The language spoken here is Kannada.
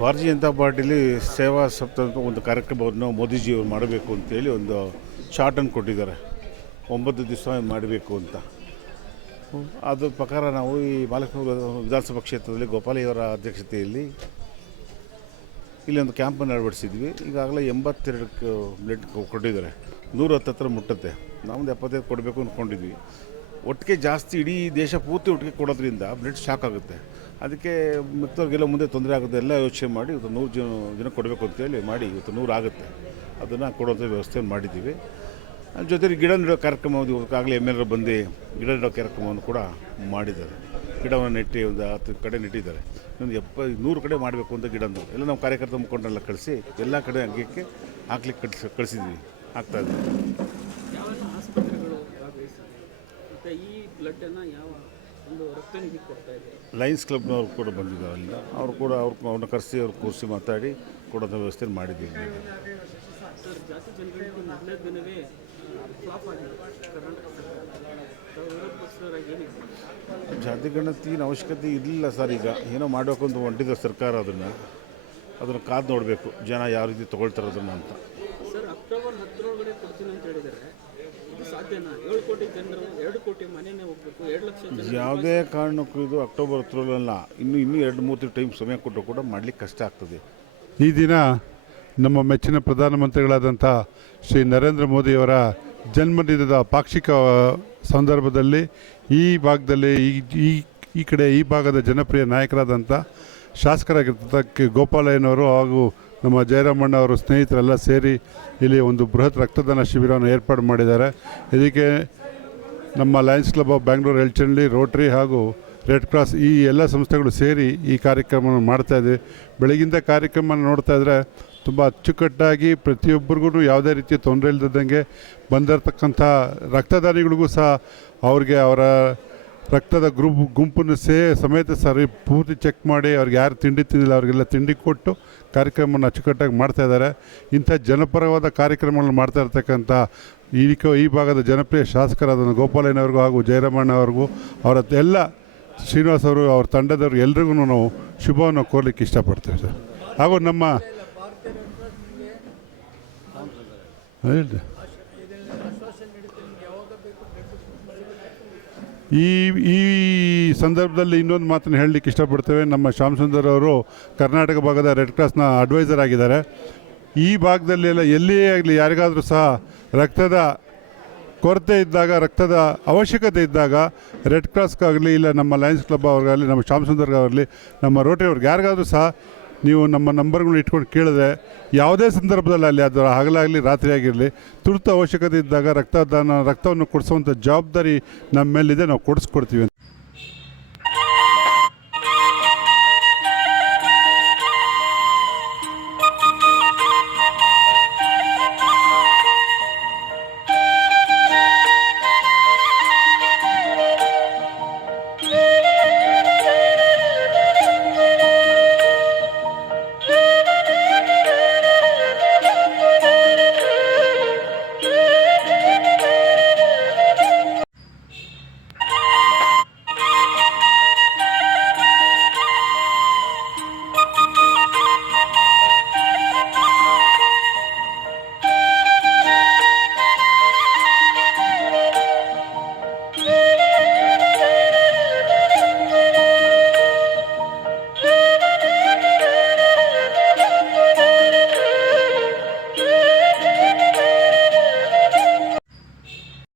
ಭಾರತೀಯ ಜನತಾ ಪಾರ್ಟಿಲಿ ಸೇವಾ ಸಪ್ತಾಹ ಅಂತ ಒಂದು ಕಾರ್ಯಕ್ರಮವನ್ನು ಮೋದಿಜಿಯವರು ಮಾಡಬೇಕು ಅಂತೇಳಿ ಒಂದು ಚಾರ್ಟನ್ನು ಕೊಟ್ಟಿದ್ದಾರೆ. ಒಂಬತ್ತು ದಿವಸ ಮಾಡಬೇಕು ಅಂತ. ಅದ್ರ ಪ್ರಕಾರ ನಾವು ಈ ಮಾಲಕನೂರು ವಿಧಾನಸಭಾ ಕ್ಷೇತ್ರದಲ್ಲಿ ಗೋಪಾಲಯ್ಯವರ ಅಧ್ಯಕ್ಷತೆಯಲ್ಲಿ ಇಲ್ಲಿ ಒಂದು ಕ್ಯಾಂಪನ್ನು ಅಳವಡಿಸಿದ್ವಿ ಈಗಾಗಲೇ ಎಂಬತ್ತೆರಡು ಬ್ಲಡ್ ಕೊಟ್ಟಿದ್ದಾರೆ. ನೂರ ಹತ್ತತ್ರ ಮುಟ್ಟುತ್ತೆ. ನಾವೊಂದು ಎಪ್ಪತ್ತೈದು ಕೊಡಬೇಕು ಅಂದ್ಕೊಂಡಿದ್ವಿ. ಒಟ್ಟಿಗೆ ಜಾಸ್ತಿ ಇಡೀ ದೇಶ ಪೂರ್ತಿ ಒಟ್ಟಿಗೆ ಕೊಡೋದ್ರಿಂದ ಬ್ಲಡ್ ಶಾಕ್ ಆಗುತ್ತೆ. ಅದಕ್ಕೆ ಮಿಕ್ಕವ್ರಿಗೆಲ್ಲ ಮುಂದೆ ತೊಂದರೆ ಆಗುತ್ತೆ, ಎಲ್ಲ ಯೋಚನೆ ಮಾಡಿ ಇವತ್ತು ನೂರು ಜನ ಜನ ಕೊಡಬೇಕು ಅಂತೇಳಿ ಮಾಡಿ, ಇವತ್ತು ನೂರು ಆಗುತ್ತೆ. ಅದನ್ನು ಕೊಡೋಂಥ ವ್ಯವಸ್ಥೆಯನ್ನು ಮಾಡಿದ್ದೀವಿ. ಜೊತೆಗೆ ಗಿಡ ನೆಡೋ ಕಾರ್ಯಕ್ರಮ ಈಗಾಗಲೇ ಎಂ ಎಲ್ ಬಂದು ಗಿಡ ನೆಡೋ ಕಾರ್ಯಕ್ರಮವನ್ನು ಕೂಡ ಮಾಡಿದ್ದಾರೆ. ಗಿಡವನ್ನು ನೆಟ್ಟಿ ಒಂದು ಹತ್ತು ಕಡೆ ನೆಟ್ಟಿದ್ದಾರೆ. ಇನ್ನೊಂದು ಎಪ್ಪ ನೂರು ಕಡೆ ಮಾಡಬೇಕು ಅಂತ ಗಿಡ ಎಲ್ಲ ನಾವು ಕಾರ್ಯಕರ್ತ ಮುಖಂಡರೆಲ್ಲ ಕಳಿಸಿ ಎಲ್ಲ ಕಡೆ ಅಂಗಕ್ಕೆ ಹಾಕ್ಲಿಕ್ಕೆ ಕಳಿಸಿ ಕಳಿಸಿದ್ವಿ ಆಗ್ತಾ ಮತ್ತು ಈ ಬ್ಲಡ್ಡನ್ನು ಯಾವ ಒಂದು ರಕ್ತ ನಿಧಿ ಕೊಡ್ತಾ ಇದೆ ಲಯನ್ಸ್ ಕ್ಲಬ್ನವ್ರು ಕೂಡ ಬಂದಿದ್ದಾರೆ ಅಲ್ಲಿಂದ ಅವರು ಕೂಡ ಅವ್ರು ಅವ್ರನ್ನ ಕರೆಸಿ ಅವ್ರು ಕೂರಿಸಿ ಮಾತಾಡಿ ಕೂಡ ವ್ಯವಸ್ಥೆ ಮಾಡಿದ್ದೀವಿ. ಸರ್ ಜಾತಿ ಜನಗಣತಿ ಮೊದಲನೇ ದಿನವೇ ಫ್ಲಾಪ್ ಆಗಿದೆ ಕರ್ನಾಟಕ ಸರ್ಕಾರ. ಜಾತಿ ಗಣತಿನ ಅವಶ್ಯಕತೆ ಇರಲಿಲ್ಲ ಸರ್ ಈಗ. ಏನೋ ಮಾಡಬೇಕು ಅಂತ ಹೊಂಟಿದೆ ಸರ್ಕಾರ ಅದನ್ನು. ಅದನ್ನು ಕಾದು ನೋಡಬೇಕು. ಜನ ಯಾವ ರೀತಿ ತೊಗೊಳ್ತಾರೆ ಅದನ್ನು ಅಂತ. ಸರ್ ಅಕ್ಟೋಬರ್ ಹತ್ತರೊಳಗಡೆ ಕೊಡ್ತೀನಿ ಅಂತ ಹೇಳಿದರೆ ಯಾವುದೇ ಕಾರಣಕ್ಕೂ ಇದು ಅಕ್ಟೋಬರ್ ಹತ್ತರಲ್ಲ ಇನ್ನು ಇನ್ನೂ ಎರಡು ಮೂರು ಟೈಮ್ ಸಮಯ ಕೊಟ್ಟರು ಕೂಡ ಮಾಡಲಿಕ್ಕೆ ಕಷ್ಟ ಆಗ್ತದೆ. ಈ ದಿನ ನಮ್ಮ ಮೆಚ್ಚಿನ ಪ್ರಧಾನಮಂತ್ರಿಗಳಾದಂಥ ಶ್ರೀ ನರೇಂದ್ರ ಮೋದಿಯವರ ಜನ್ಮದಿನದ ಪಾಕ್ಷಿಕ ಸಂದರ್ಭದಲ್ಲಿ ಈ ಭಾಗದಲ್ಲಿ ಈ ಈ ಈ ಕಡೆ ಈ ಭಾಗದ ಜನಪ್ರಿಯ ನಾಯಕರಾದಂಥ ಶಾಸಕರಾಗಿರ್ತಕ್ಕ ಕೆ ಗೋಪಾಲಯ್ಯನವರು ಹಾಗೂ ನಮ್ಮ ಜಯರಾಮಣ್ಣ ಅವರ ಸ್ನೇಹಿತರೆಲ್ಲ ಸೇರಿ ಇಲ್ಲಿ ಒಂದು ಬೃಹತ್ ರಕ್ತದಾನ ಶಿಬಿರವನ್ನು ಏರ್ಪಾಡು ಮಾಡಿದ್ದಾರೆ. ಇದಕ್ಕೆ ನಮ್ಮ ಲಯನ್ಸ್ ಕ್ಲಬ್ ಆಫ್ ಬ್ಯಾಂಗ್ಳೂರು ಎಲ್ಚಂಡಿ ರೋಟ್ರಿ ಹಾಗೂ ರೆಡ್ ಕ್ರಾಸ್ ಈ ಎಲ್ಲ ಸಂಸ್ಥೆಗಳು ಸೇರಿ ಈ ಕಾರ್ಯಕ್ರಮವನ್ನು ಮಾಡ್ತಾ ಇದ್ದೀವಿ ಬೆಳಗಿಂದ ಕಾರ್ಯಕ್ರಮ ನೋಡ್ತಾ ಇದ್ದರೆ ತುಂಬ ಅಚ್ಚುಕಟ್ಟಾಗಿ ಪ್ರತಿಯೊಬ್ಬರಿಗೂ ಯಾವುದೇ ರೀತಿಯ ತೊಂದರೆ ಇಲ್ಲದಂಗೆ ಬಂದಿರತಕ್ಕಂಥ ರಕ್ತದಾನಿಗಳಿಗೂ ಸಹ ಅವ್ರಿಗೆ ಅವರ ರಕ್ತದ ಗ್ರೂಪ್ ಗುಂಪನ್ನು ಸೇ ಸಮೇತ ಸರಿ ಪೂರ್ತಿ ಚೆಕ್ ಮಾಡಿ ಅವ್ರಿಗೆ ಯಾರು ತಿಂಡಿ ತಿಂದಿಲ್ಲ ಅವರಿಗೆಲ್ಲ ತಿಂಡಿ ಕೊಟ್ಟು ಕಾರ್ಯಕ್ರಮವನ್ನು ಅಚ್ಚುಕಟ್ಟಾಗಿ ಮಾಡ್ತಾ ಇದ್ದಾರೆ. ಇಂಥ ಜನಪರವಾದ ಕಾರ್ಯಕ್ರಮಗಳನ್ನು ಮಾಡ್ತಾ ಇರ್ತಕ್ಕಂಥ ಈ ಈ ಭಾಗದ ಜನಪ್ರಿಯ ಶಾಸಕರಾದ ಗೋಪಾಲಯ್ಯನವ್ರಿಗೂ ಹಾಗೂ ಜಯರಾಮಣ್ಣ ಅವ್ರಿಗೂ ಅವರ ಎಲ್ಲ ಶ್ರೀನಿವಾಸ್ ಅವರು, ಅವ್ರ ತಂಡದವ್ರು ಎಲ್ರಿಗೂ ನಾವು ಶುಭವನ್ನು ಕೋರ್ಲಿಕ್ಕೆ ಇಷ್ಟಪಡ್ತೇವೆ ಸರ್. ಹಾಗೂ ನಮ್ಮ ಅದೇ ಈ ಈ ಸಂದರ್ಭದಲ್ಲಿ ಇನ್ನೊಂದು ಮಾತನ್ನು ಹೇಳಲಿಕ್ಕೆ ಇಷ್ಟಪಡ್ತೇವೆ. ನಮ್ಮ ಶ್ಯಾಮ್ ಸುಂದರ್ ಅವರು ಕರ್ನಾಟಕ ಭಾಗದ ರೆಡ್ ಕ್ರಾಸ್ನ ಅಡ್ವೈಸರ್ ಆಗಿದ್ದಾರೆ. ಈ ಭಾಗದಲ್ಲಿ ಎಲ್ಲ ಎಲ್ಲಿಯೇ ಆಗಲಿ ಯಾರಿಗಾದರೂ ಸಹ ರಕ್ತದ ಕೊರತೆ ಇದ್ದಾಗ, ರಕ್ತದ ಅವಶ್ಯಕತೆ ಇದ್ದಾಗ ರೆಡ್ ಕ್ರಾಸ್ಗಾಗಲಿ ಇಲ್ಲ, ನಮ್ಮ ಲಯನ್ಸ್ ಕ್ಲಬ್ ಅವ್ರಿಗಾಗಲಿ, ನಮ್ಮ ಶ್ಯಾಮ್ ಸುಂದರ್ಗಾಗಲಿ ನಮ್ಮ ರೋಟರಿ ಅವ್ರಿಗೆ ಯಾರಿಗಾದರೂ ಸಹ ನೀವು ನಮ್ಮ ನಂಬರ್ಗಳು ಇಟ್ಕೊಂಡು ಕೇಳಿದ್ರೆ ಯಾವುದೇ ಸಂದರ್ಭದಲ್ಲಿ ಅಲ್ಲಿ ಅದು ಹಗಲಾಗಲಿ ರಾತ್ರಿ ಆಗಿರಲಿ ತುರ್ತು ಅವಶ್ಯಕತೆ ಇದ್ದಾಗ ರಕ್ತದಾನ, ರಕ್ತವನ್ನು ಕೊಡಿಸುವಂಥ ಜವಾಬ್ದಾರಿ ನಮ್ಮ ಮೇಲಿದೆ ನಾವು ಕೊಡಿಸ್ಕೊಡ್ತೀವಿ ಅಂತ.